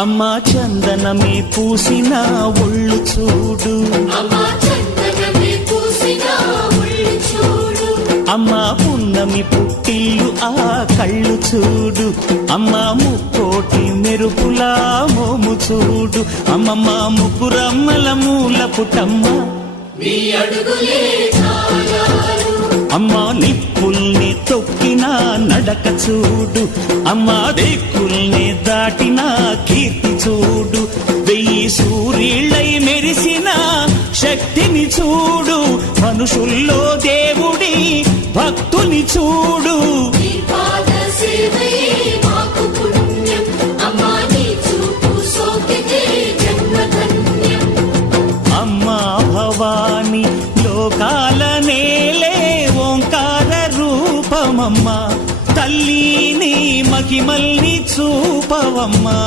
అమ్మా చందనమే పూసిన ఒళ్ళు చూడు, అమ్మా పున్నమి పుట్టిల్లు ఆ కళ్ళు చూడు, అమ్మా ముక్కోటి మెరుపులా మోము చూడు, అమ్మమ్మ ముగ్గురమ్మల మూల పుటమ్మ అమ్మా నిప్పుల్ని తొక్కిన నడక చూడు, అమ్మా దిక్కుల్ని దాటిన కీర్తి చూడు, 1000 సూర్యుళ్ళై మెరిసిన శక్తిని చూడు, మనుషుల్లో దేవుడి భక్తుని చూడు. అమ్మా భవాని లోకాల నేలే ఓంకార రూపమమ్మా, తల్లిని మహిమల్ని చూపవమ్మా.